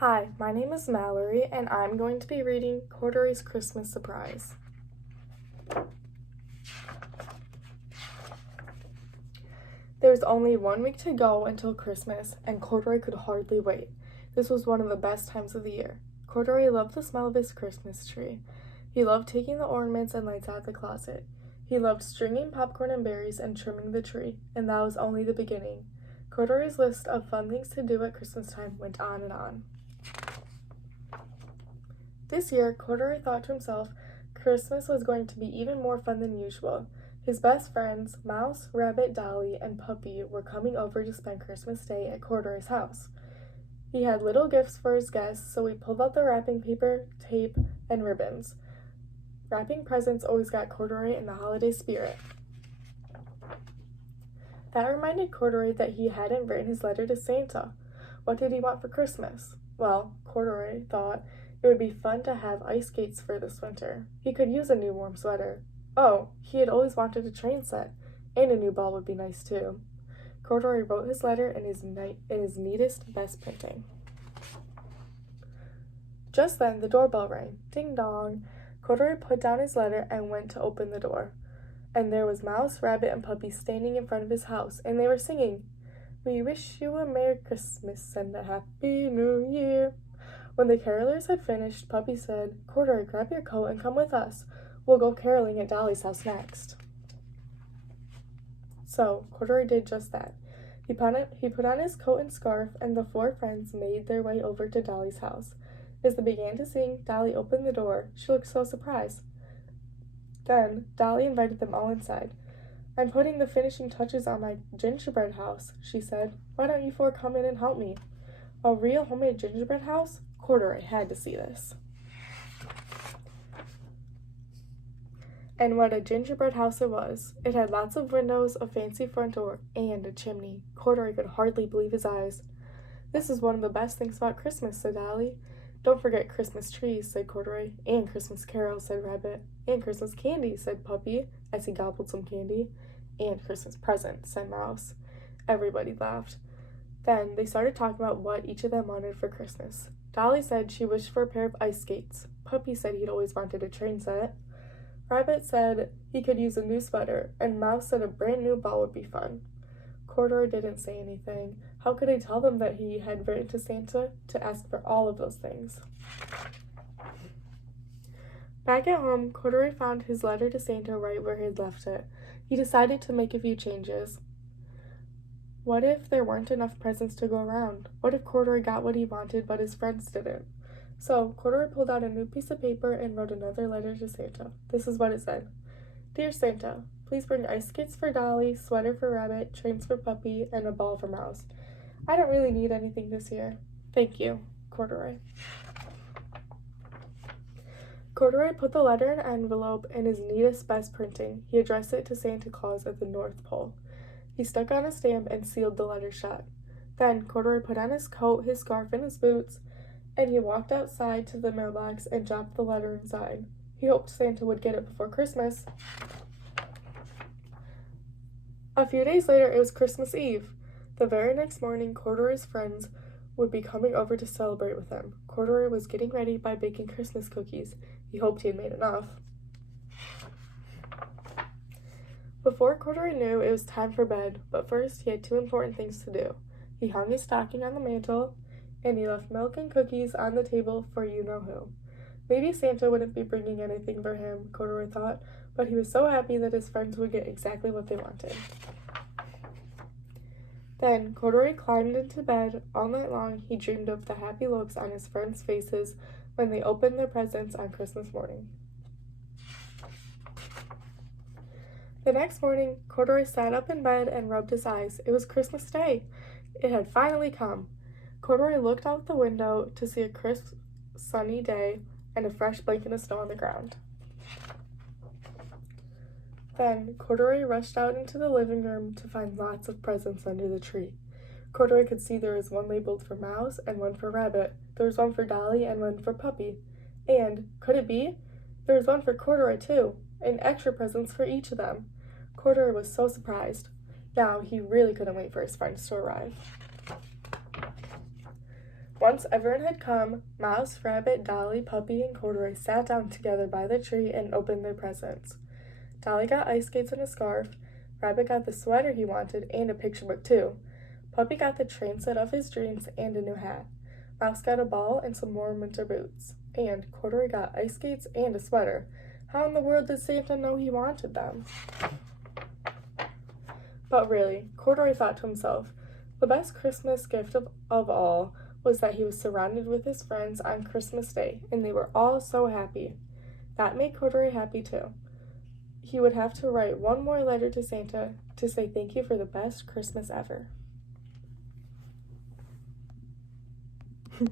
Hi, my name is Mallory, and I'm going to be reading Corduroy's Christmas Surprise. There's only 1 week to go until Christmas, and Corduroy could hardly wait. This was one of the best times of the year. Corduroy loved the smell of his Christmas tree. He loved taking the ornaments and lights out of the closet. He loved stringing popcorn and berries and trimming the tree, and that was only the beginning. Corduroy's list of fun things to do at Christmas time went on and on. This year, Corduroy thought to himself, Christmas was going to be even more fun than usual. His best friends, Mouse, Rabbit, Dolly, and Puppy, were coming over to spend Christmas Day at Corduroy's house. He had little gifts for his guests, so he pulled out the wrapping paper, tape, and ribbons. Wrapping presents always got Corduroy in the holiday spirit. That reminded Corduroy that he hadn't written his letter to Santa. What did he want for Christmas? Well, Corduroy thought it would be fun to have ice skates for this winter. He could use a new warm sweater. Oh, he had always wanted a train set, and a new ball would be nice too. Corduroy wrote his letter in his neatest, best printing. Just then, the doorbell rang. Ding dong. Corduroy put down his letter and went to open the door. And there was Mouse, Rabbit, and Puppy standing in front of his house, and they were singing, "We wish you a Merry Christmas and a Happy New Year." When the carolers had finished, Puppy said, "Corduroy, grab your coat and come with us. We'll go caroling at Dolly's house next." So, Corduroy did just that. He put on his coat and scarf, and the 4 friends made their way over to Dolly's house. As they began to sing, Dolly opened the door. She looked so surprised. Then, Dolly invited them all inside. "I'm putting the finishing touches on my gingerbread house," she said. "Why don't you 4 come in and help me?" A real homemade gingerbread house? Corduroy had to see this. And what a gingerbread house it was. It had lots of windows, a fancy front door, and a chimney. Corduroy could hardly believe his eyes. "This is one of the best things about Christmas," said Dolly. "Don't forget Christmas trees," said Corduroy. "And Christmas carols," said Rabbit. "And Christmas candy," said Puppy, as he gobbled some candy. "And Christmas presents," said Mouse. Everybody laughed. Then they started talking about what each of them wanted for Christmas. Dolly said she wished for a pair of ice skates. Puppy said he'd always wanted a train set. Rabbit said he could use a new sweater, and Mouse said a brand new ball would be fun. Corduroy didn't say anything. How could he tell them that he had written to Santa to ask for all of those things? Back at home, Corduroy found his letter to Santa right where he had left it. He decided to make a few changes. What if there weren't enough presents to go around? What if Corduroy got what he wanted but his friends didn't? So, Corduroy pulled out a new piece of paper and wrote another letter to Santa. This is what it said. "Dear Santa, please bring ice skates for Dolly, sweater for Rabbit, trains for Puppy, and a ball for Mouse. I don't really need anything this year. Thank you, Corduroy." Corduroy put the letter in an envelope in his neatest, best printing. He addressed it to Santa Claus at the North Pole. He stuck on a stamp and sealed the letter shut. Then Corduroy put on his coat, his scarf, and his boots, and he walked outside to the mailbox and dropped the letter inside. He hoped Santa would get it before Christmas. A few days later, it was Christmas Eve. The very next morning, Corduroy's friends would be coming over to celebrate with him. Corduroy was getting ready by baking Christmas cookies. He hoped he had made enough. Before Corduroy knew, it was time for bed, but first he had 2 important things to do. He hung his stocking on the mantle, and he left milk and cookies on the table for you-know-who. Maybe Santa wouldn't be bringing anything for him, Corduroy thought, but he was so happy that his friends would get exactly what they wanted. Then Corduroy climbed into bed. All night long he dreamed of the happy looks on his friends' faces when they opened their presents on Christmas morning. The next morning, Corduroy sat up in bed and rubbed his eyes. It was Christmas Day. It had finally come. Corduroy looked out the window to see a crisp, sunny day and a fresh blanket of snow on the ground. Then Corduroy rushed out into the living room to find lots of presents under the tree. Corduroy could see there was one labeled for Mouse and one for Rabbit. There was one for Dolly and one for Puppy. And, could it be? There was one for Corduroy too, and extra presents for each of them. Corduroy was so surprised. Now he really couldn't wait for his friends to arrive. Once everyone had come, Mouse, Rabbit, Dolly, Puppy, and Corduroy sat down together by the tree and opened their presents. Dolly got ice skates and a scarf. Rabbit got the sweater he wanted and a picture book too. Puppy got the train set of his dreams and a new hat. Mouse got a ball and some warm winter boots. And Corduroy got ice skates and a sweater. How in the world did Santa know he wanted them? But really, Corduroy thought to himself, the best Christmas gift of all was that he was surrounded with his friends on Christmas Day, and they were all so happy. That made Corduroy happy too. He would have to write one more letter to Santa to say thank you for the best Christmas ever.